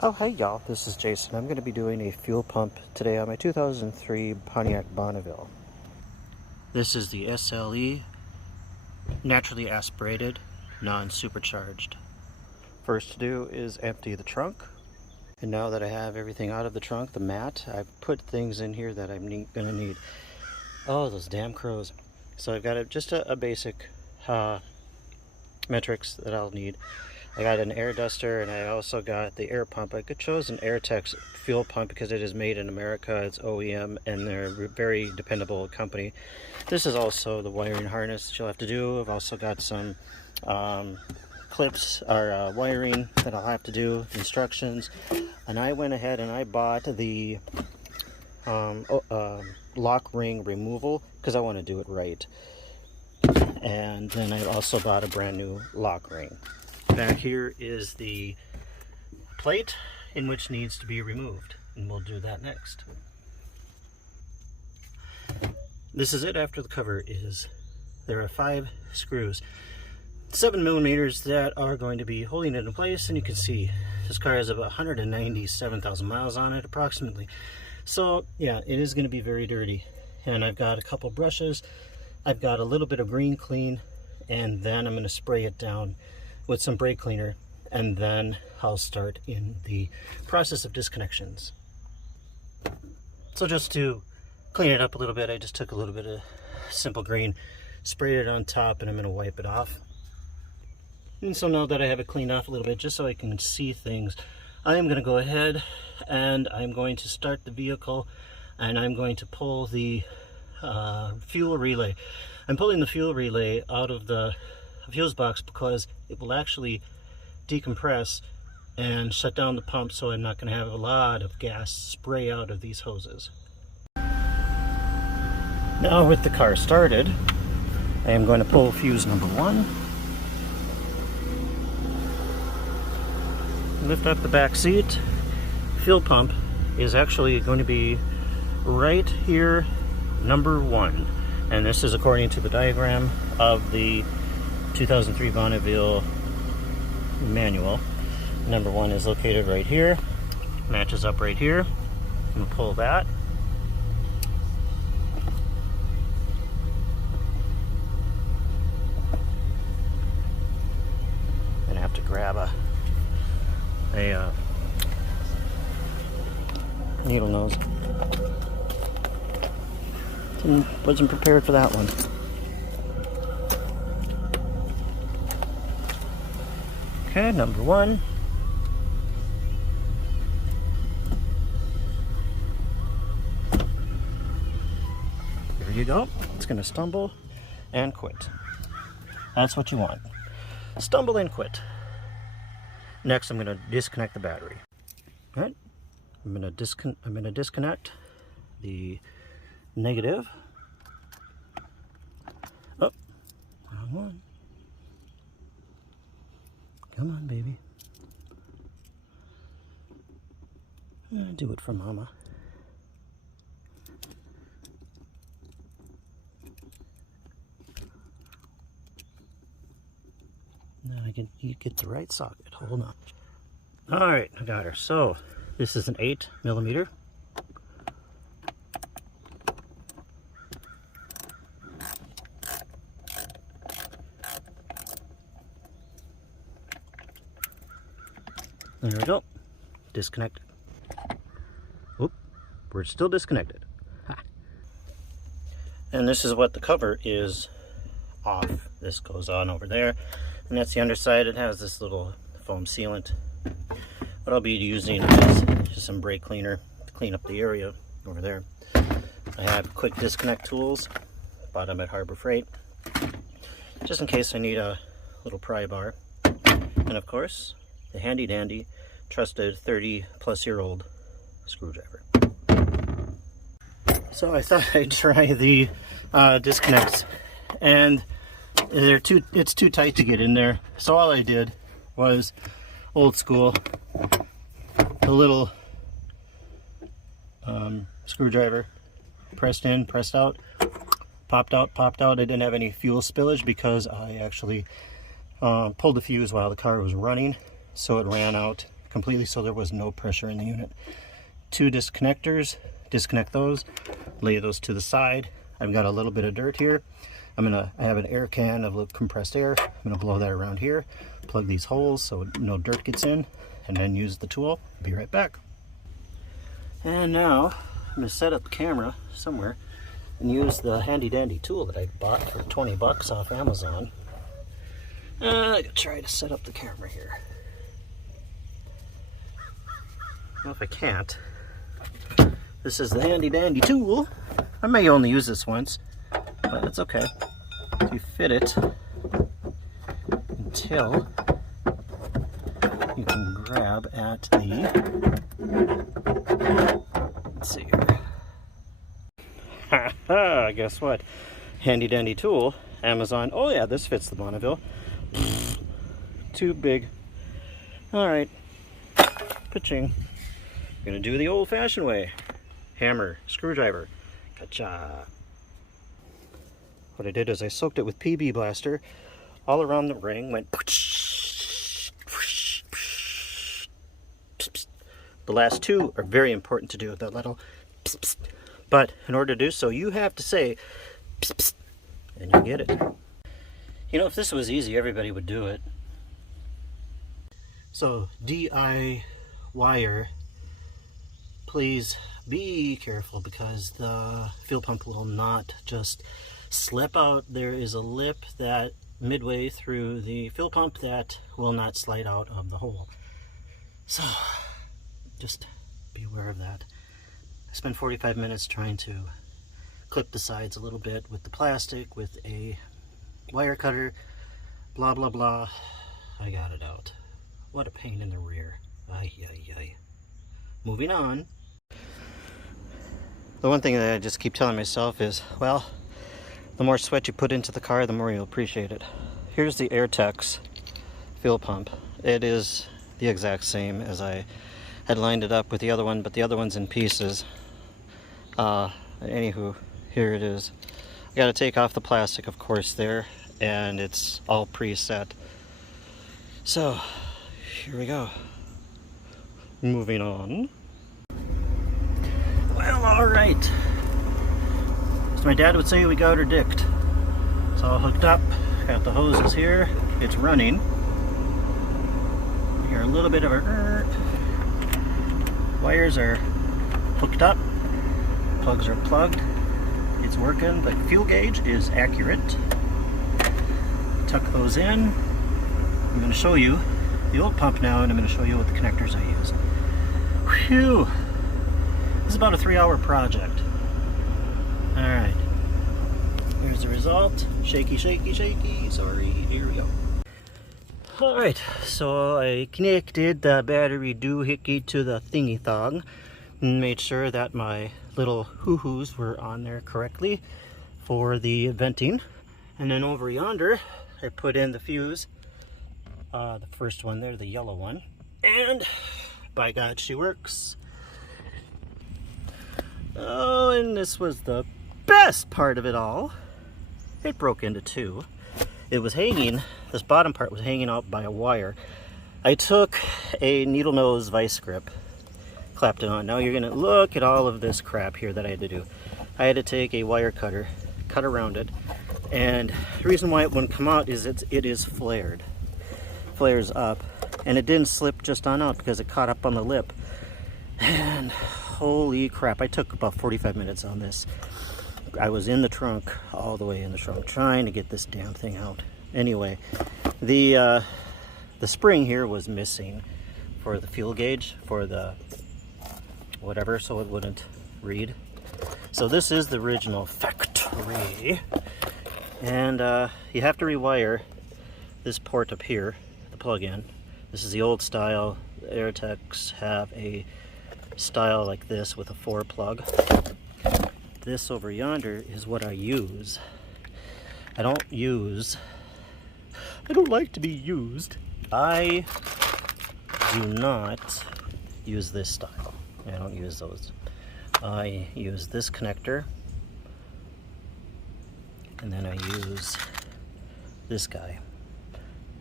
Oh, hey y'all, this is Jason. I'm going to be doing a fuel pump today on my 2003 Pontiac Bonneville. This is the SLE, naturally aspirated, non-supercharged. First to do is empty the trunk. And now that I have everything out of the trunk, the mat, I've put things in here that I'm going to need. Oh, those damn crows. So I've got just a basic metrics that I'll need. I got an air duster, and I also got the air pump. I chose an Airtex fuel pump because it is made in America. It's OEM, and they're a very dependable company. This is also the wiring harness that you'll have to do. I've also got some clips or wiring that I'll have to do, instructions. And I went ahead and I bought the lock ring removal because I want to do it right. And then I also bought a brand new lock ring. Back here is the plate in which needs to be removed, and we'll do that next. This is it after the cover is. There are 5 screws, 7 millimeters that are going to be holding it in place, and you can see this car has about 197,000 miles on it approximately. So yeah, it is going to be very dirty, and I've got a couple brushes. I've got a little bit of green clean, and then I'm going to spray it down with some brake cleaner, and then I'll start in the process of disconnections. So just to clean it up a little bit, I just took a little bit of simple green, sprayed it on top, and I'm going to wipe it off. And so now that I have it cleaned off a little bit, just so I can see things, I am going to go ahead and I'm going to start the vehicle, and I'm going to pull the fuel relay. I'm pulling the fuel relay out of the fuse box because it will actually decompress and shut down the pump, so I'm not going to have a lot of gas spray out of these hoses. Now with the car started, I am going to pull fuse number 1. Lift up the back seat. Fuel pump is actually going to be right here, number 1. And this is according to the diagram of the 2003 Bonneville manual. Number 1 is located right here, matches up right here. I'm going to pull that. And I have to grab a needle nose. Wasn't prepared for that one. Okay, number 1. There you go. It's going to stumble and quit. That's what you want. Stumble and quit. Next, I'm going to disconnect the battery. All right. I'm going to disconnect the negative. Oh, wrong one. Come on, baby. Do it for mama. Now you get the right socket. Hold on. All right, I got her. So this is an 8 millimeter. There we go. Disconnected. Oop, we're still disconnected. Ha. And this is what the cover is off. This goes on over there. And that's the underside. It has this little foam sealant. What I'll be using is just some brake cleaner to clean up the area over there. I have quick disconnect tools. Bought them at Harbor Freight, just in case I need a little pry bar. And of course, the handy dandy, trusted 30-plus-year-old screwdriver. So I thought I'd try the disconnects, and it's too tight to get in there. So all I did was old school, a little screwdriver, pressed in, pressed out, popped out. I didn't have any fuel spillage because I actually pulled the fuse while the car was running, so it ran out completely so there was no pressure in the unit. 2 disconnectors, disconnect those, lay those to the side. I've got a little bit of dirt here. I have an air can of compressed air. I'm gonna blow that around here, plug these holes so no dirt gets in, and then use the tool. Be right back. And now I'm gonna set up the camera somewhere and use the handy dandy tool that I bought for 20 bucks off Amazon. I'm gonna try to set up the camera here. Well, if I can't, this is the handy dandy tool. I may only use this once, but that's okay. You fit it until you can grab at the, let's see here. Ha, guess what? Handy dandy tool, Amazon. Oh yeah, this fits the Bonneville. Too big. All right, pitching. Gonna do the old-fashioned way. Hammer, screwdriver, gotcha. What I did is I soaked it with PB Blaster all around the ring, went the last 2 are very important to do, that little but in order to do so, you have to say and you get it. You know, if this was easy, everybody would do it. So DI wire, please be careful because the fuel pump will not just slip out. There is a lip that midway through the fuel pump that will not slide out of the hole. So just be aware of that. I spent 45 minutes trying to clip the sides a little bit with the plastic, with a wire cutter, blah blah blah. I got it out. What a pain in the rear. Ay, ay, ay. Moving on. The one thing that I just keep telling myself is, well, the more sweat you put into the car, the more you'll appreciate it. Here's the Airtex fuel pump. It is the exact same as I had lined it up with the other one, but the other one's in pieces. Anywho, here it is. I gotta take off the plastic, of course, there, and it's all preset. So, here we go. Moving on. Well, alright. As my dad would say, we got her dicked. It's all hooked up. Got the hoses here. It's running. You hear a little bit of a wires are hooked up. Plugs are plugged. It's working. The fuel gauge is accurate. Tuck those in. I'm going to show you the old pump now, and I'm going to show you what the connectors I use. Whew! This is about a 3-hour project. Alright. Here's the result. Shaky, shaky, shaky. Sorry. Here we go. Alright, so I connected the battery doohickey to the thingy thong and made sure that my little hoo-hoos were on there correctly for the venting. And then over yonder, I put in the fuse, the first one there, the yellow one. And by God, she works. Oh, and this was the best part of it all. It broke into 2. It was hanging, this bottom part was hanging out by a wire. I took a needle nose vice grip, clapped it on. Now you're gonna look at all of this crap here that I had to do. I had to take a wire cutter, cut around it, and the reason why it wouldn't come out is it is flared. Flares up, and it didn't slip just on out because it caught up on the lip. And holy crap, I took about 45 minutes on this. I was in the trunk, all the way in the trunk, trying to get this damn thing out. Anyway, the spring here was missing for the fuel gauge, for the whatever, so it wouldn't read. So this is the original factory. And you have to rewire this port up here, the plug-in. This is the old style. The Airtex have a style like this with a 4 plug. This over yonder is what I use. I don't like to be used. I do not use this style. I don't use those. I use this connector, and then I use this guy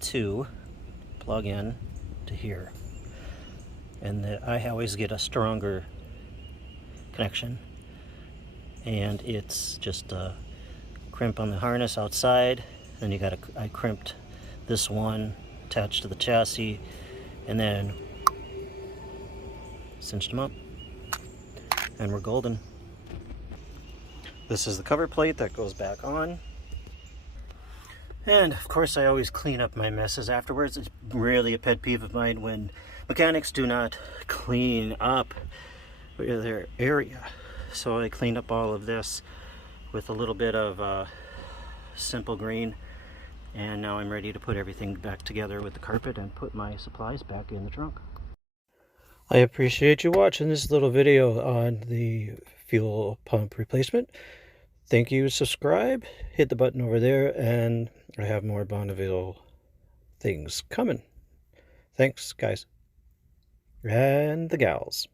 to plug in to here. and I always get a stronger connection, and it's just a crimp on the harness outside. Then I crimped this one attached to the chassis, and then cinched them up, and we're golden. This is the cover plate that goes back on. And of course I always clean up my messes afterwards. It's really a pet peeve of mine when mechanics do not clean up their area. So I cleaned up all of this with a little bit of simple green, and now I'm ready to put everything back together with the carpet and put my supplies back in the trunk. I appreciate you watching this little video on the fuel pump replacement. Thank you. Subscribe, hit the button over there, and I have more Bonneville things coming. Thanks, guys. And the gals.